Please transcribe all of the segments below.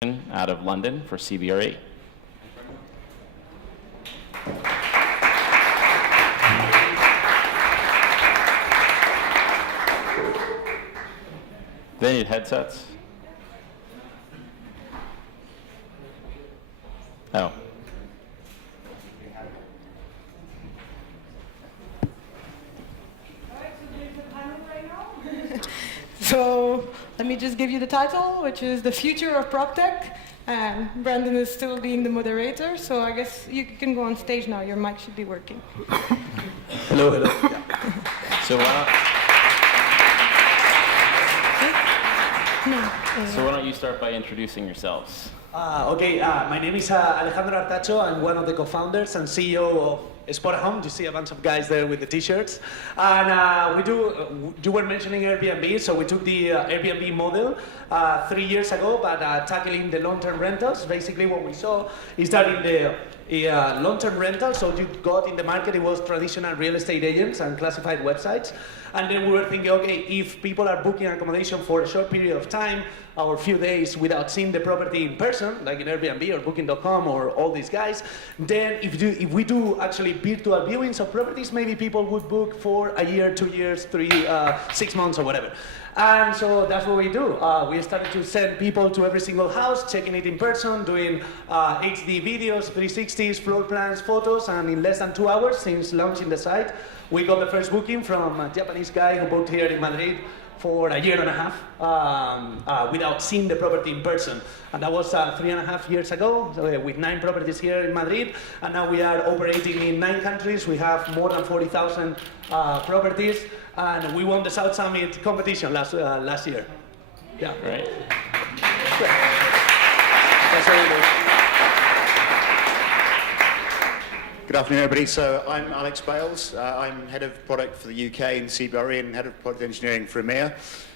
out of London for CBRE. They need headsets. Oh. So let me just give you the title, which is The Future of Proptech. Brandon is still being the moderator, so I guess you can go on stage now. Your mic should be working. Hello, hello. So why don't you start by introducing yourselves? Okay, my name is Alejandro Artacho. I'm one of the co-founders and CEO of Spot Home. You see a bunch of guys there with the t-shirts. And you were mentioning Airbnb, so we took the Airbnb model 3 years ago, but tackling the long-term rentals. Basically what we saw is that in the long-term rentals, so you got in the market, it was traditional real estate agents and classified websites. And then we were thinking, okay, if people are booking accommodation for a short period of time or a few days without seeing the property in person, like in Airbnb or Booking.com or all these guys, then if we do actually virtual viewings of properties, maybe people would book for a year, 2 years, 6 months or whatever. And so that's what we do. We started to send people to every single house, checking it in person, doing HD videos, 360s, floor plans, photos, and in less than 2 hours since launching the site, we got the first booking from a Japanese guy who booked here in Madrid for a year and a half without seeing the property in person. And that was 3.5 years ago, so with 9 properties here in Madrid. And now we are operating in 9 countries. We have more than 40,000 properties. And we won the South Summit competition last year. Yeah. Right. That's all we do. Good afternoon, everybody. So I'm Alex Bales. I'm head of product for the UK in CBRE and head of product engineering for EMEA.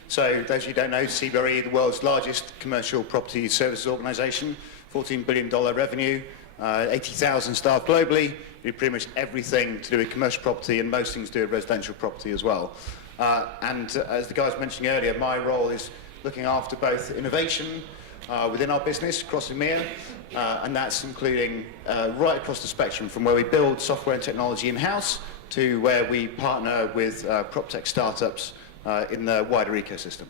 So those of you who don't know, CBRE, the world's largest commercial property services organisation, $14 billion revenue, 80,000 staff globally. We do pretty much everything to do with commercial property and most things to do with residential property as well. And as the guys mentioned earlier, my role is looking after both innovation within our business across EMEA, and that's including right across the spectrum from where we build software and technology in-house to where we partner with Proptech startups in the wider ecosystem.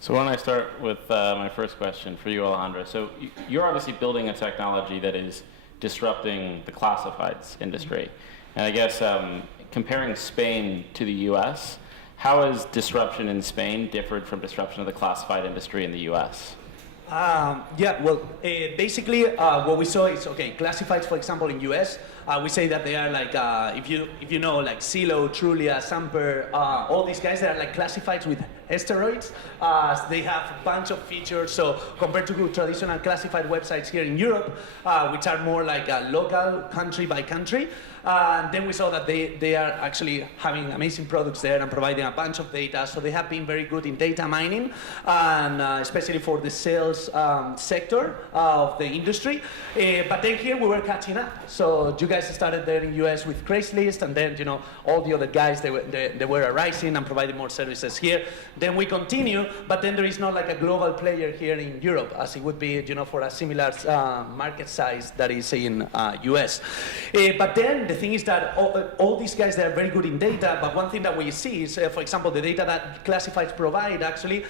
So why don't I start with my first question for you, Alejandro. So you're obviously building a technology that is disrupting the classifieds industry. And I guess comparing Spain to the US, how has disruption in Spain differed from disruption of the classified industry in the US? Basically what we saw is, okay, classifieds, for example, in US, we say that they are like, if you know, like Zillow, Trulia, Samper, all these guys that are like classifieds with steroids. They have a bunch of features, so compared to traditional classified websites here in Europe, which are more like local, country by country, then we saw that they are actually having amazing products there and providing a bunch of data, so they have been very good in data mining, and especially for the sales sector of the industry. But then here we were catching up. So you guys started there in US with Craigslist, and then all the other guys, they were arising and providing more services here. Then we continue, but then there is not like a global player here in Europe, as it would be for a similar market size that is in US. But then the thing is that all these guys, they are very good in data, but one thing that we see is, for example, the data that classifieds provide actually,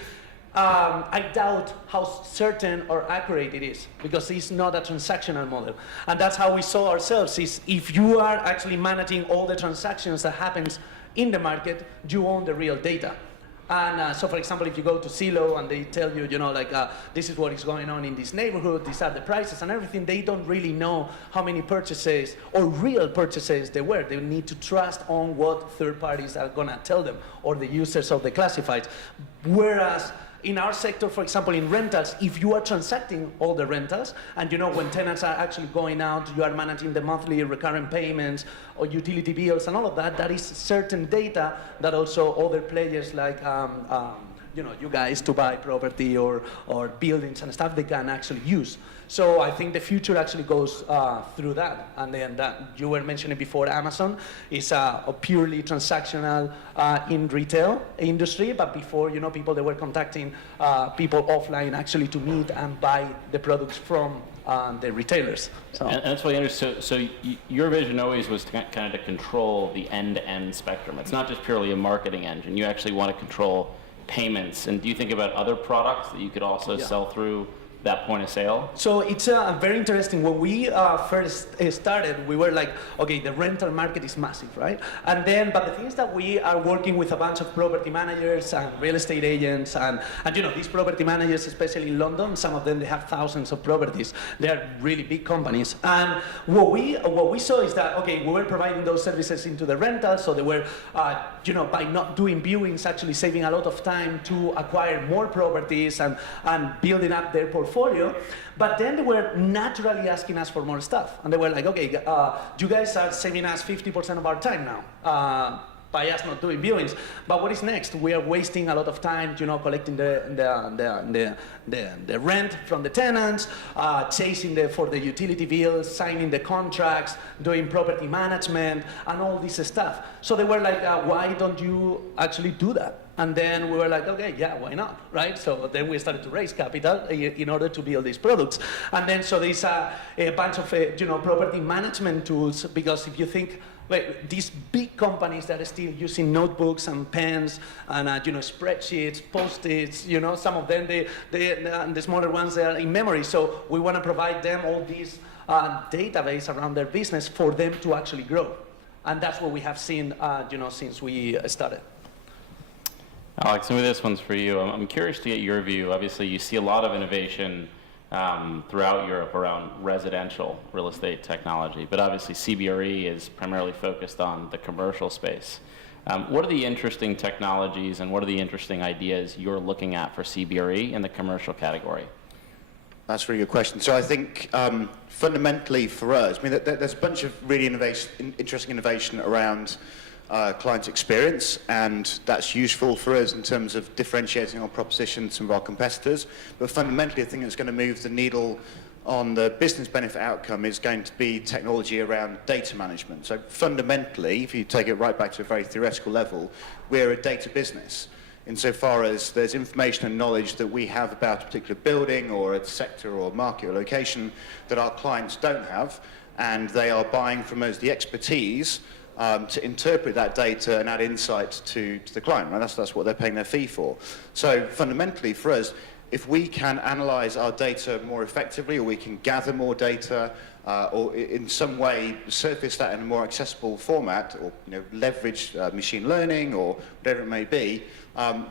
I doubt how certain or accurate it is, because it's not a transactional model. And that's how we saw ourselves, is if you are actually managing all the transactions that happens in the market, you own the real data. And so, for example, if you go to Zillow and they tell you, this is what is going on in this neighborhood, these are the prices and everything, they don't really know how many purchases or real purchases there were. They need to trust on what third parties are going to tell them, or the users of the classifieds. Whereas in our sector, for example, in rentals, if you are transacting all the rentals, and when tenants are actually going out, you are managing the monthly recurrent payments or utility bills and all of that, that is certain data that also other players like you guys to buy property or buildings and stuff they can actually use. So I think the future actually goes through that. And then that you were mentioning before, Amazon is a purely transactional in retail industry, but before, people, they were contacting people offline actually to meet and buy the products from the retailers. So. And that's why your vision always was to kind of control the end-to-end spectrum. It's not just purely a marketing engine. You actually want to control payments. And do you think about other products that you could also sell through that point of sale? So it's very interesting. When we first started, we were like, okay, the rental market is massive, right? And then, but the thing is that we are working with a bunch of property managers and real estate agents, and these property managers, especially in London, some of them, they have thousands of properties. They are really big companies. And what we saw is that, okay, we were providing those services into the rental, so they were, by not doing viewings, actually saving a lot of time to acquire more properties and building up their portfolio. But then they were naturally asking us for more stuff. And they were like, okay, you guys are saving us 50% of our time now by us not doing viewings. But what is next? We are wasting a lot of time, collecting the rent from the tenants, chasing for the utility bills, signing the contracts, doing property management, and all this stuff. So they were like, why don't you actually do that? And then we were like, okay, yeah, why not, right? So then we started to raise capital in order to build these products. And then so there's a bunch of property management tools, because if you think, these big companies that are still using notebooks and pens and spreadsheets, post-its, some of them, the smaller ones, they are in memory. So we want to provide them all these database around their business for them to actually grow. And that's what we have seen, since we started. Alex, maybe this one's for you. I'm curious to get your view. Obviously, you see a lot of innovation throughout Europe around residential real estate technology, but obviously CBRE is primarily focused on the commercial space. What are the interesting technologies and what are the interesting ideas you're looking at for CBRE in the commercial category? That's a really good question. So I think fundamentally for us, there's a bunch of really interesting innovation around client experience, and that's useful for us in terms of differentiating our proposition to some of our competitors. But fundamentally, the thing that's going to move the needle on the business benefit outcome is going to be technology around data management. So fundamentally, if you take it right back to a very theoretical level, we're a data business insofar as there's information and knowledge that we have about a particular building or a sector or market or location that our clients don't have, and they are buying from us the expertise to interpret that data and add insight to the client. Right? That's what they're paying their fee for. So fundamentally for us, if we can analyze our data more effectively, or we can gather more data, or in some way surface that in a more accessible format, or leverage machine learning or whatever it may be,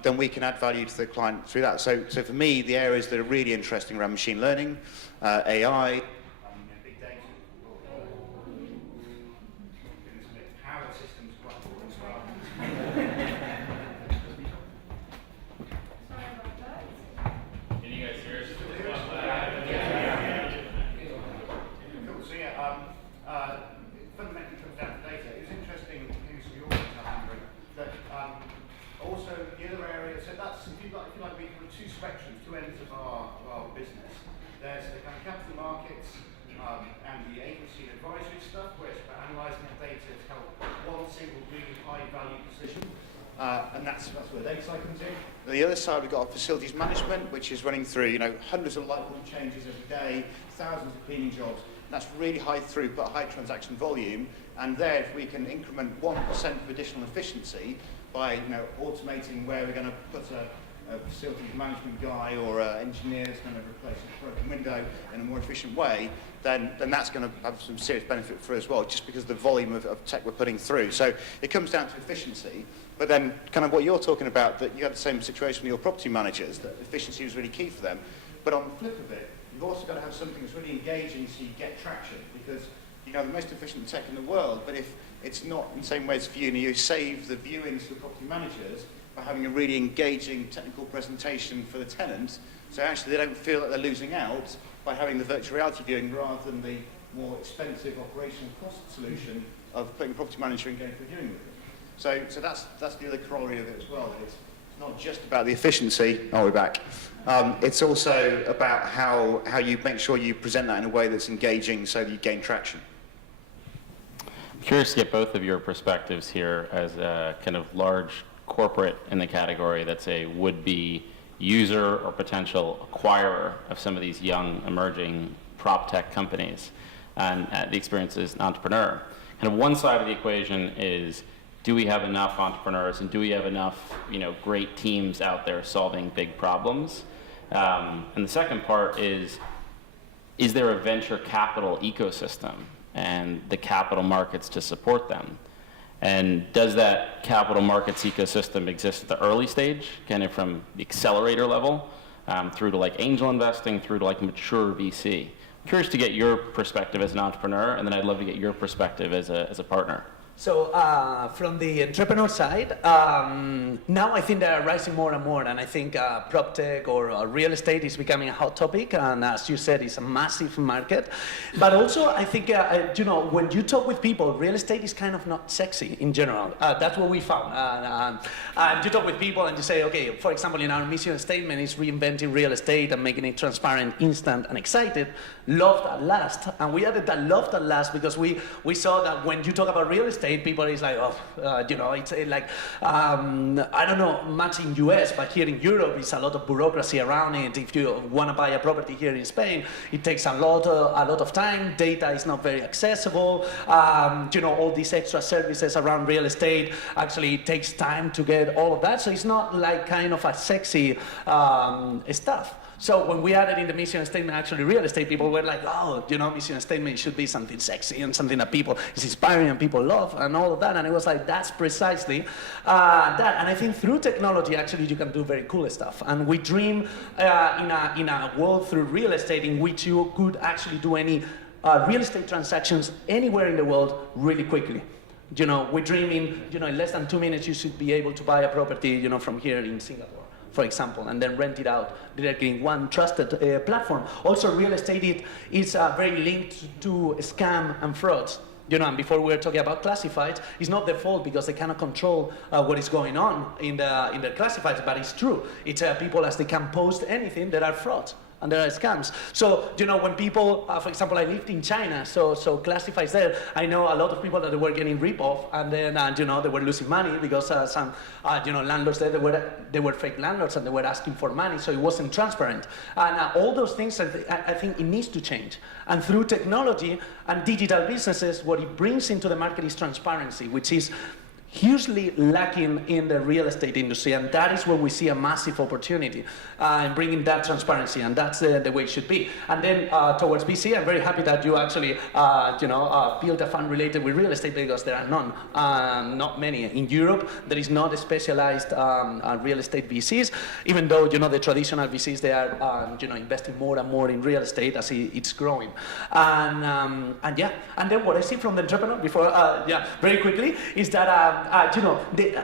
then we can add value to the client through that. So for me, the areas that are really interesting around machine learning, AI, big data, power systems, as well. Can you guys hear us? Fundamentally comes down to data. It was interesting news from your point that also the other area. So that's if you like, we have two spectrums, two ends of our business. There's the kind of capital markets and the agency and advisory stuff, where it's about analysing that data to help one single really high value decision. And that's where data side comes in. On the other side, we've got our facilities management, which is running through hundreds of light bulb changes every day, thousands of cleaning jobs. That's really high throughput, high transaction volume, and there, if we can increment 1% of additional efficiency by automating where we're going to put a facilities management guy or engineers going to replace a broken window in a more efficient way, then that's going to have some serious benefit for us as well, just because of the volume of tech we're putting through. So it comes down to efficiency, but then kind of what you're talking about, that you had the same situation with your property managers, that efficiency was really key for them. But on the flip of it, you've also got to have something that's really engaging so you get traction, because the most efficient tech in the world, but if it's not in the same way as viewing, you save the viewings to the property managers by having a really engaging technical presentation for the tenant, so actually they don't feel that they're losing out by having the virtual reality viewing rather than the more expensive operational cost solution of putting a property manager and going for a viewing with them. So that's the other corollary of it as well. That it's not just about the efficiency. Oh, we're back. It's also about how you make sure you present that in a way that's engaging so that you gain traction. I'm curious to get both of your perspectives here as a kind of large corporate in the category that's a would-be user or potential acquirer of some of these young emerging prop tech companies, and the experience as an entrepreneur. Kind of one side of the equation is, do we have enough entrepreneurs and do we have enough great teams out there solving big problems? And the second part is there a venture capital ecosystem and the capital markets to support them? And does that capital markets ecosystem exist at the early stage, kind of from the accelerator level, through to like angel investing, through to like mature VC? I'm curious to get your perspective as an entrepreneur, and then I'd love to get your perspective as a partner. So from the entrepreneur side, now I think they are rising more and more, and I think Proptech or real estate is becoming a hot topic, and as you said, it's a massive market. But also, I think, when you talk with people, real estate is kind of not sexy in general. That's what we found. And you talk with people and you say, okay, for example, in our mission statement is reinventing real estate and making it transparent, instant, and excited, loved at last. And we added that loved at last because we saw that when you talk about real estate, people is like, it's like, I don't know much in US, but here in Europe, it's a lot of bureaucracy around it. If you want to buy a property here in Spain, it takes a lot of time. Data is not very accessible. All these extra services around real estate, actually it takes time to get all of that. So it's not like kind of a sexy stuff. So when we added in the mission statement actually real estate, people were like, oh, mission statement should be something sexy and something that people is inspiring and people love and all of that. And it was like, that's precisely that. And I think through technology, actually, you can do very cool stuff. And we dream in a world through real estate in which you could actually do any real estate transactions anywhere in the world really quickly. We dream in less than 2 minutes, you should be able to buy a property, from here in Singapore, for example, and then rent it out directly in one trusted platform. Also, real estate is very linked to scam and frauds. And before we were talking about classifieds, it's not their fault because they cannot control what is going on in their classifieds, but it's true. It's people, as they can post anything, there are frauds. And there are scams. So, when people, for example, I lived in China, so classifieds there, I know a lot of people that were getting rip-off, and then, they were losing money because some, landlords there, they were fake landlords, and they were asking for money, so it wasn't transparent. And all those things, I think it needs to change. And through technology and digital businesses, what it brings into the market is transparency, which is hugely lacking in the real estate industry, and that is where we see a massive opportunity in bringing that transparency, and that's the way it should be. And then towards VC, I'm very happy that you actually built a fund related with real estate because there are none, not many. In Europe, there is not a specialized real estate VCs, even though the traditional VCs, they are investing more and more in real estate as it's growing. And then what I see from the entrepreneur before, very quickly, is that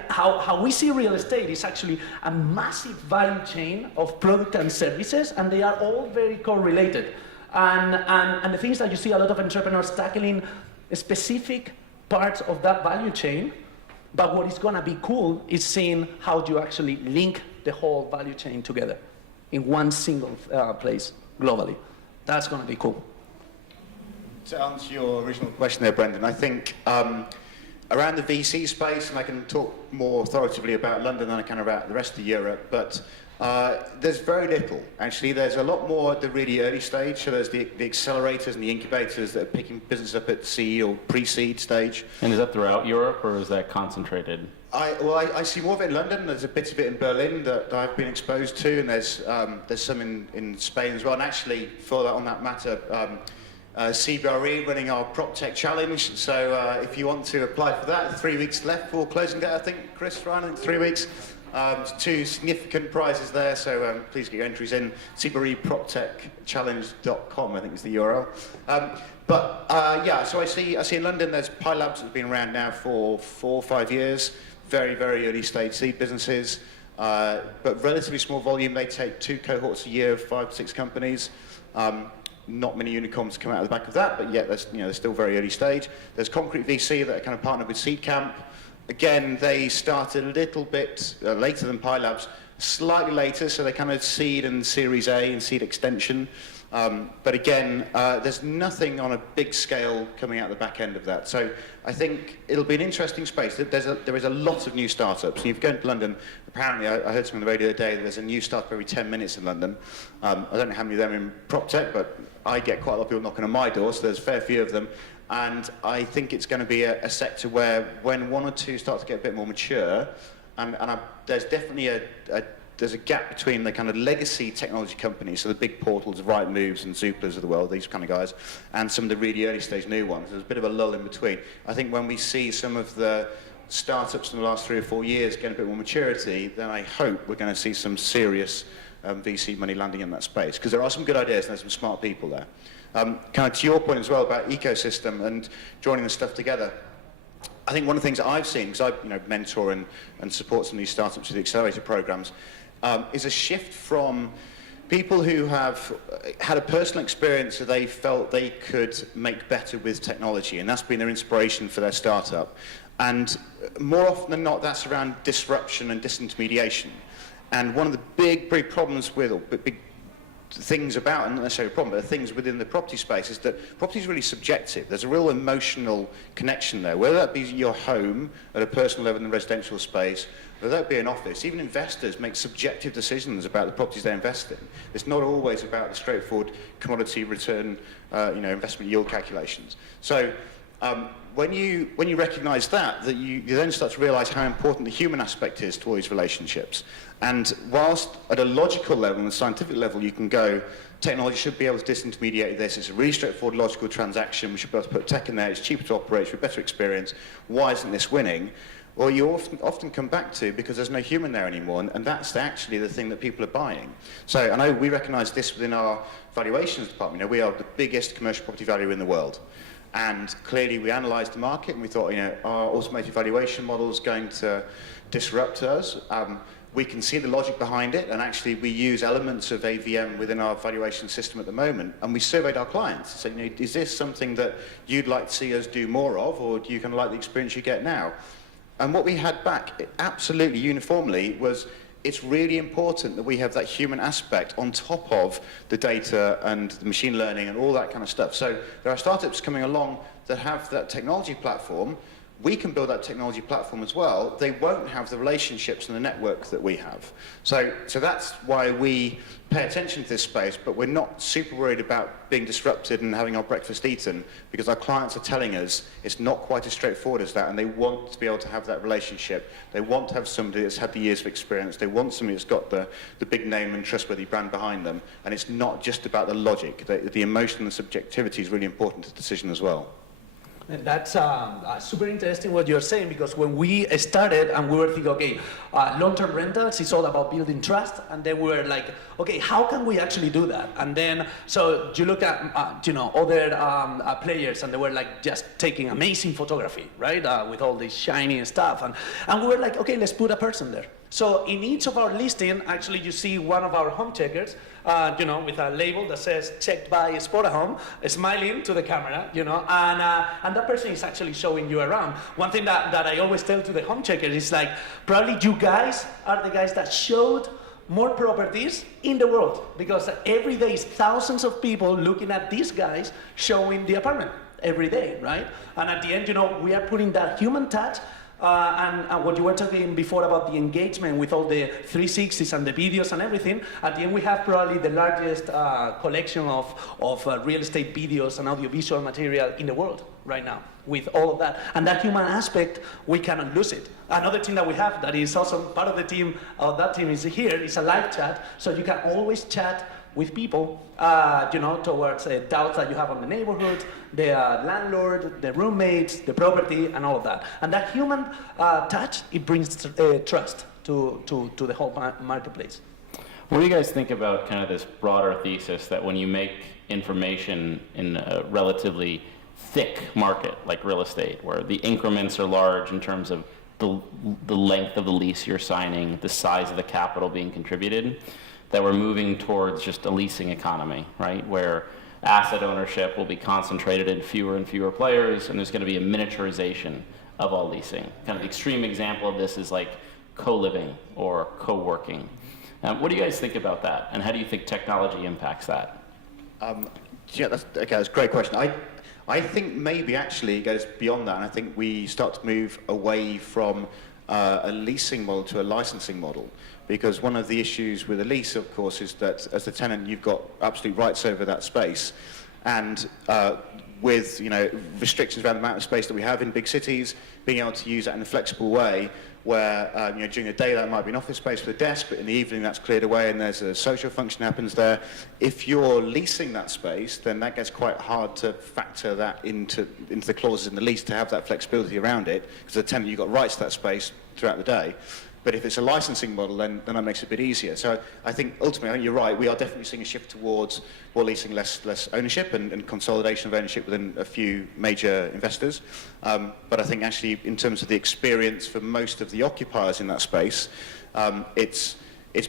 how we see real estate is actually a massive value chain of product and services, and they are all very correlated. And the thing is that you see a lot of entrepreneurs tackling specific parts of that value chain, but what is going to be cool is seeing how do you actually link the whole value chain together in one single place globally. That's going to be cool. To answer your original question there, Brendan, I think around the VC space, and I can talk more authoritatively about London than I can about the rest of Europe, but there's very little. Actually, there's a lot more at the really early stage. So there's the accelerators and the incubators that are picking business up at seed or pre-seed stage. And is that throughout Europe, or is that concentrated? I see more of it in London. There's a bit of it in Berlin that I've been exposed to, and there's some in Spain as well. And actually, on that matter, CBRE running our Proptech challenge. So if you want to apply for that, 3 weeks left for closing date, I think, Chris, Ryan, I think 3 weeks. 2 significant prizes there, so please get your entries in. CBREProptechChallenge.com, I think is the URL. So I see in London there's Pi Labs that have been around now for 4 or 5 years. Very, very early stage seed businesses, but relatively small volume. They take 2 cohorts a year of 5 or 6 companies. Not many unicorns come out of the back of that, but yet they're still very early stage. There's Concrete VC that are kind of partnered with Seed Camp. again, they started a little bit later than Pi Labs, slightly later, so they kind of seed and Series A and seed extension. But again, there's nothing on a big scale coming out the back end of that. So I think it'll be an interesting space. There is a lot of new startups. And if you go to London, apparently I heard something on the radio the other day, there's a new startup every 10 minutes in London. I don't know how many of them are in Proptech, but I get quite a lot of people knocking on my door, so there's a fair few of them. And I think it's going to be a sector where when one or two start to get a bit more mature, there's definitely there's a gap between the kind of legacy technology companies, so the big portals, Rightmoves and Zooplas of the world, these kind of guys, and some of the really early stage new ones. There's a bit of a lull in between. I think when we see some of the startups in the last 3 or 4 years get a bit more maturity, then I hope we're going to see some serious VC money landing in that space, because there are some good ideas and there's some smart people there. Kind of to your point as well about ecosystem and joining the stuff together, I think one of the things that I've seen, because I mentor and support some of these startups with the accelerator programs, is a shift from people who have had a personal experience that they felt they could make better with technology, and that's been their inspiration for their startup. And more often than not, that's around disruption and disintermediation. And one of the big problems with, or big things about, and not necessarily a problem, but things within the property space is that property is really subjective. There's a real emotional connection there, whether that be your home at a personal level in the residential space, whether that be an office. Even investors make subjective decisions about the properties they invest in. It's not always about the straightforward commodity return, investment yield calculations. So when you recognise that you then start to realise how important the human aspect is to all these relationships. And whilst at a logical level and a scientific level you can go, technology should be able to disintermediate this, it's a really straightforward logical transaction, we should be able to put tech in there, it's cheaper to operate, it's a better experience, why isn't this winning? Well, you often come back to because there's no human there anymore, and that's actually the thing that people are buying. So I know we recognise this within our valuations department. We are the biggest commercial property valuer in the world. And clearly we analysed the market and we thought, are automated valuation models going to disrupt us? We can see the logic behind it, and actually we use elements of AVM within our valuation system at the moment, and we surveyed our clients and said, is this something that you'd like to see us do more of, or do you kind of like the experience you get now? And what we had back, absolutely uniformly, was it's really important that we have that human aspect on top of the data and the machine learning and all that kind of stuff. So there are startups coming along that have that technology platform. We can build that technology platform as well. They won't have the relationships and the network that we have. So that's why we pay attention to this space, but we're not super worried about being disrupted and having our breakfast eaten, because our clients are telling us it's not quite as straightforward as that, and they want to be able to have that relationship. They want to have somebody that's had the years of experience. They want somebody that's got the big name and trustworthy brand behind them, and it's not just about the logic. The emotion and subjectivity is really important to the decision as well. And that's super interesting what you're saying, because when we started and we were thinking, okay, long-term rentals is all about building trust, and then we were like, okay, how can we actually do that? And then, so you look at, other players, and they were like just taking amazing photography, right, with all this shiny stuff, and we were like, okay, let's put a person there. So in each of our listing, actually, you see one of our home checkers, with a label that says checked by Spotahome, smiling to the camera, and that person is actually showing you around. One thing that I always tell to the home checkers is like, probably you guys are the guys that showed more properties in the world, because every day is thousands of people looking at these guys showing the apartment every day, right? And at the end, we are putting that human touch. And what you were talking before about the engagement with all the 360s and the videos and everything, at the end we have probably the largest collection of real estate videos and audiovisual material in the world right now, with all of that. And that human aspect, we cannot lose it. Another thing that we have that is also part of the team, that team is here, is a live chat, so you can always chat with people, towards doubts that you have on the neighborhood, the landlord, the roommates, the property, and all of that. And that human touch, it brings trust to the whole marketplace. What do you guys think about kind of this broader thesis that when you make information in a relatively thick market like real estate, where the increments are large in terms of the length of the lease you're signing, the size of the capital being contributed, that we're moving towards just a leasing economy, right? Where asset ownership will be concentrated in fewer and fewer players, and there's going to be a miniaturization of all leasing. Kind of the extreme example of this is like co-living or co-working. What do you guys think about that, and how do you think technology impacts that? Yeah, that's a great question. I think maybe actually it goes beyond that, and I think we start to move away from a leasing model to a licensing model. Because one of the issues with a lease, of course, is that as the tenant, you've got absolute rights over that space, and with restrictions around the amount of space that we have in big cities, being able to use that in a flexible way, where during the day that might be an office space for the desk, but in the evening that's cleared away and there's a social function happens there. If you're leasing that space, then that gets quite hard to factor that into the clauses in the lease to have that flexibility around it, because the tenant, you've got rights to that space throughout the day. But if it's a licensing model, then that makes it a bit easier. So I think ultimately, I think you're right, we are definitely seeing a shift towards more leasing, less ownership and consolidation of ownership within a few major investors. But I think actually in terms of the experience for most of the occupiers in that space, it's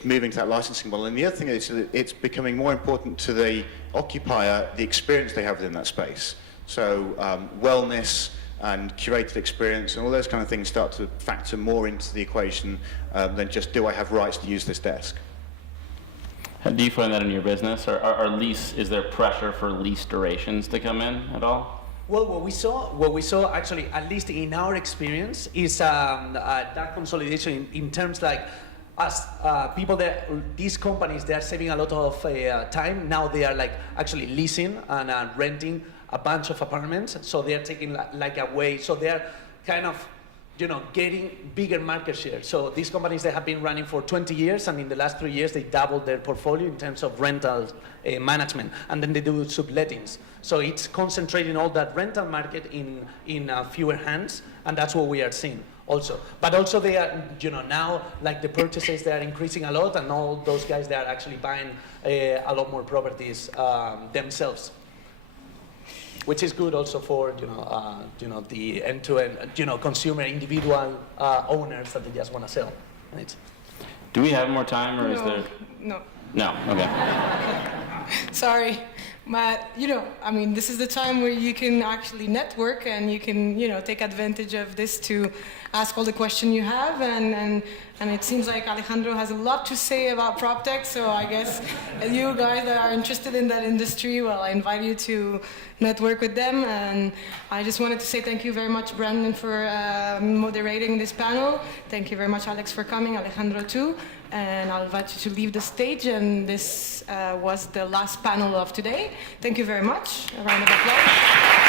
moving to that licensing model. And the other thing is that it's becoming more important to the occupier, the experience they have within that space. So wellness and curated experience and all those kind of things start to factor more into the equation than just, do I have rights to use this desk? How do you find that in your business? Or is there pressure for lease durations to come in at all? Well, what we saw actually, at least in our experience, is that consolidation in terms like as people that these companies, they are saving a lot of time. Now they are like actually leasing and renting a bunch of apartments, so they are taking like away, so they are kind of, getting bigger market share. So these companies, they have been running for 20 years, and in the last 3 years, they doubled their portfolio in terms of rental management, and then they do sublettings. So it's concentrating all that rental market in fewer hands, and that's what we are seeing also. But also they are, now like the purchases, they are increasing a lot, and all those guys, they are actually buying a lot more properties themselves, which is good also for the end-to-end consumer individual owners that they just want to sell. Right? Do we have more time, or is there? No. No. Okay. Sorry. But, this is the time where you can actually network and you can, take advantage of this to ask all the questions you have. And it seems like Alejandro has a lot to say about Proptech. So I guess you guys that are interested in that industry, well, I invite you to network with them. And I just wanted to say thank you very much, Brandon, for moderating this panel. Thank you very much, Alex, for coming, Alejandro too. And I'll invite you to leave the stage, and this was the last panel of today. Thank you very much. A round of applause.